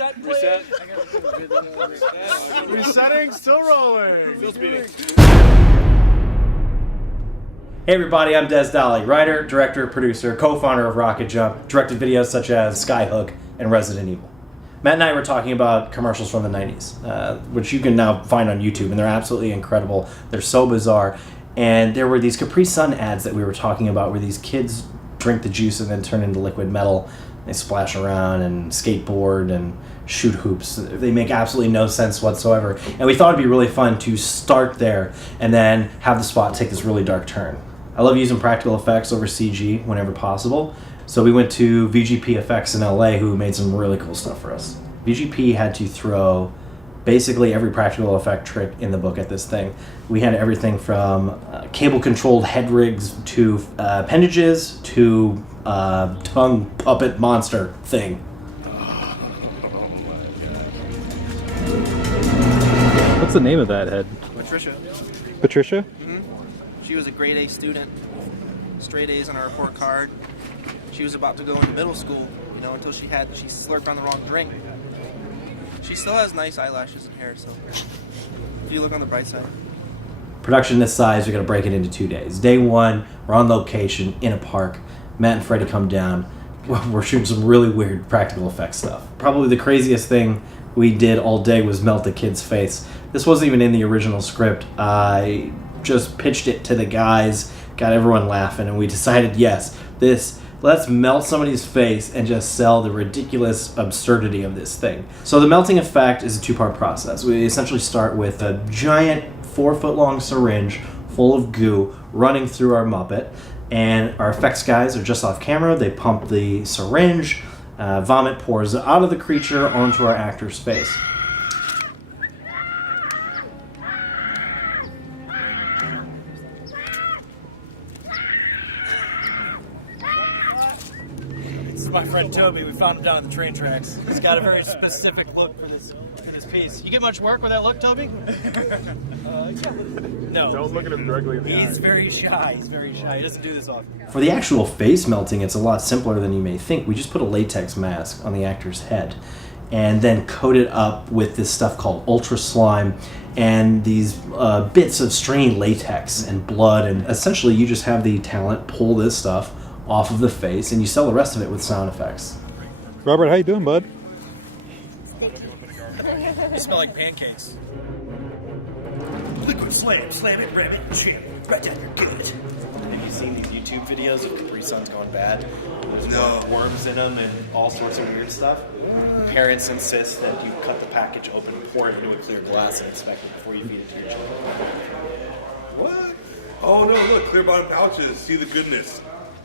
reset, please. Resetting, still rolling. Still speeding. Hey everybody, I'm Des Dolly, writer, director, producer, co-founder of Rocket Jump, directed videos such as Skyhook and Resident Evil. Matt and I were talking about commercials from the 90s, which you can now find on YouTube, and they're absolutely incredible. They're so bizarre. And there were these Capri Sun ads that we were talking about where these kids drink the juice and then turn into liquid metal. They splash around and skateboard and shoot hoops. They make absolutely no sense whatsoever. And we thought it'd be really fun to start there and then have the spot take this really dark turn. I love using practical effects over CG whenever possible. So we went to VGP Effects in LA, who made some really cool stuff for us. VGP had to throw basically every practical effect trick in the book at this thing. We had everything from cable-controlled head rigs to appendages to tongue puppet monster thing. What's the name of that head? Patricia. Patricia? Mm-hmm. She was a grade A student, straight A's on her report card. She was about to go into middle school, until she slurped on the wrong drink. She still has nice eyelashes and hair, so if you look on the bright side. Production this size, we're going to break it into 2 days. Day one, we're on location in a park. Matt and Freddie come down. We're shooting some really weird practical effects stuff. Probably the craziest thing we did all day was melt a kid's face. This wasn't even in the original script. I just pitched it to the guys, got everyone laughing, and we decided, yes, let's melt somebody's face and just sell the ridiculous absurdity of this thing. So the melting effect is a two-part process. We essentially start with a giant 4-foot-long syringe full of goo running through our Muppet, and our effects guys are just off camera. They pump the syringe, vomit pours out of the creature onto our actor's face. My friend Toby, we found him down at the train tracks. He's got a very specific look for this piece. You get much work with that look, Toby? Yeah. No. Don't look at him directly in the eye. He's very shy. He doesn't do this often. For the actual face melting, it's a lot simpler than you may think. We just put a latex mask on the actor's head and then coat it up with this stuff called ultra slime and these bits of stringy latex and blood, and essentially you just have the talent pull this stuff off of the face, and you sell the rest of it with sound effects. Robert, how you doing, bud? You smell like pancakes. Liquid slam it, ram it, jam. Right down your gut. Have you seen these YouTube videos of Capri Suns going bad? There's worms in them and all sorts of weird stuff. Parents insist that you cut the package open, pour it into a clear glass, and inspect it before you feed it to your children. What? Oh no, look, clear bottom pouches. See the goodness.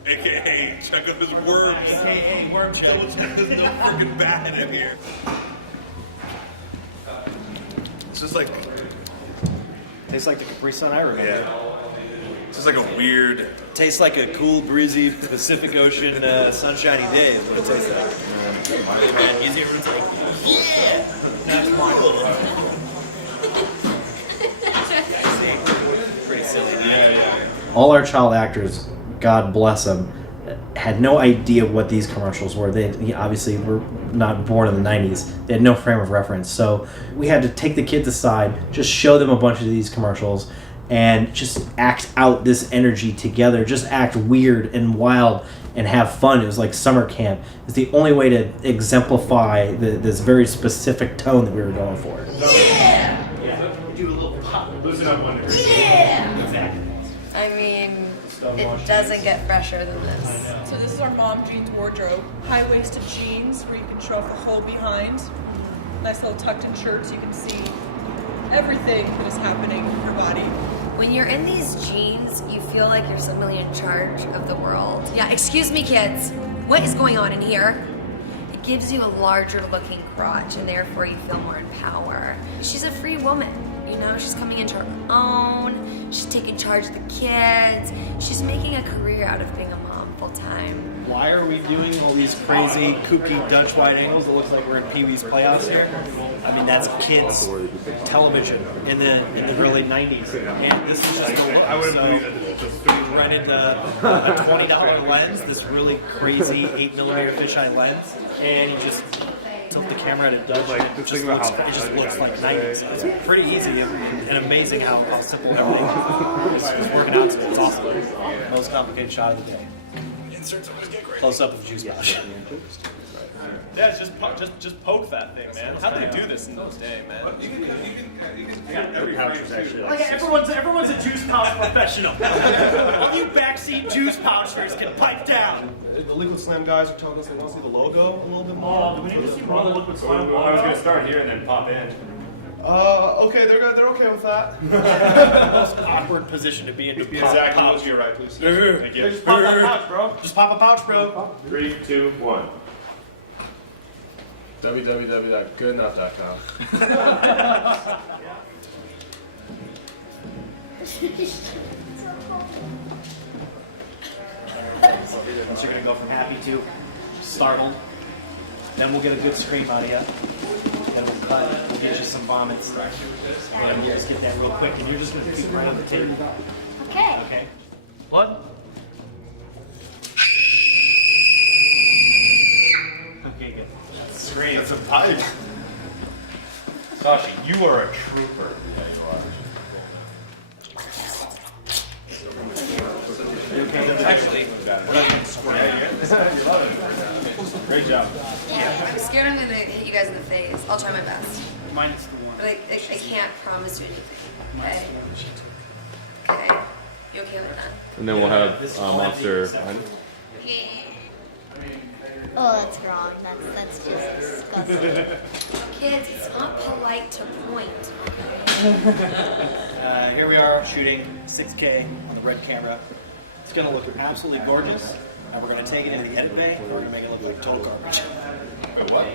AKA, check out this worms. AKA worm chill. There's no freaking bad in here. It's just like, Tastes like the Capri Sun I remember. yeah. It's just like a weird. Tastes like a cool, breezy Pacific Ocean sunshiny day is what it tastes like. Hey man, you see everyone's like, yeah! That's pretty silly. Yeah. All our child actors, God bless them, had no idea what these commercials were. They obviously were not born in the 90s. They had no frame of reference. So we had to take the kids aside, just show them a bunch of these commercials, and just act out this energy together. Just act weird and wild and have fun. It was like summer camp. It's the only way to exemplify this very specific tone that we were going for. Yeah! Do a little pop. Loosen up under. Yeah! Exactly. I mean, it doesn't get fresher than this. So this is our mom jeans wardrobe. High-waisted jeans where you can show off the whole behind. Nice little tucked-in shirts. You can see everything that is happening in your body. When you're in these jeans, you feel like you're suddenly in charge of the world. Yeah, excuse me, kids. What is going on in here? It gives you a larger looking crotch, and therefore you feel more in power. She's a free woman, she's coming into her own. She's taking charge of the kids. She's making a career out of being a mom full time. Why are we doing all these crazy, kooky Dutch wide angles? It looks like we're in Pee-wee's Playhouse here. I mean, that's kids television in the early 90s. And this is just the look. I wouldn't believe We rented a $20 lens, this really crazy 8mm fisheye lens, and you just tilt the camera and it does. It just looks like 90s. It's pretty easy and amazing how simple everything is working out. It's awesome. Most complicated shot of the day. Close up of juice pouch. Yeah, just poke that thing, man. How'd they do this in those days, man? Every pouch is actually Like everyone's a juice pouch professional. All you backseat juice pouchers can pipe down. The Liquid Slam guys are telling us they want to see the logo a little bit more. Do we need to see more of the Liquid Slam logo? I was gonna start here and then pop in. Okay, they're okay with that. Most awkward position to be in. Zach, you move to your right, please. Thank you. Just pop that pouch, bro. Just pop a pouch, bro. 3, 2, 1. www.goodenough.com. Once you're gonna go from happy to startled, then we'll get a good scream out of you. Then we'll cut it. We'll get you some vomits. And we'll just get that real quick. And you're just gonna keep right on the table. Okay. Okay. Blood. Okay, good. Scream. It's a pipe. Sashi, you are a trooper. Actually, Great job. I'm scared I'm gonna hit you guys in the face. I'll try my best. minus the one. But I can't promise you anything. Okay? Okay. You okay with that? And then we'll have Monster. Oh, that's wrong. That's just disgusting. Kids, it's not polite to point, okay? Here we are shooting 6K on the red camera. It's gonna look absolutely gorgeous, and we're gonna take it into the edit bay, and we're gonna make it look like total garbage. Wait, what?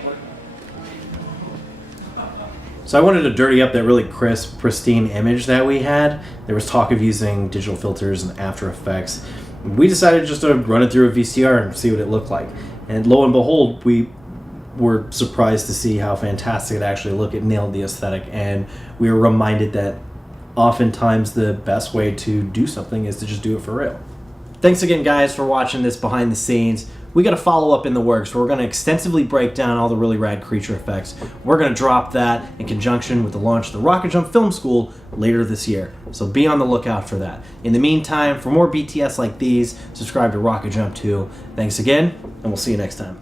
So I wanted to dirty up that really crisp, pristine image that we had. There was talk of using digital filters and After Effects. We decided just to run it through a VCR and see what it looked like. And lo and behold, we were surprised to see how fantastic it actually looked. It nailed the aesthetic, and we were reminded that oftentimes the best way to do something is to just do it for real. Thanks again, guys, for watching this behind the scenes. We got a follow-up in the works where we're going to extensively break down all the really rad creature effects. We're going to drop that in conjunction with the launch of the Rocket Jump Film School later this year. So be on the lookout for that. In the meantime, for more BTS like these, subscribe to Rocket Jump 2. Thanks again, and we'll see you next time.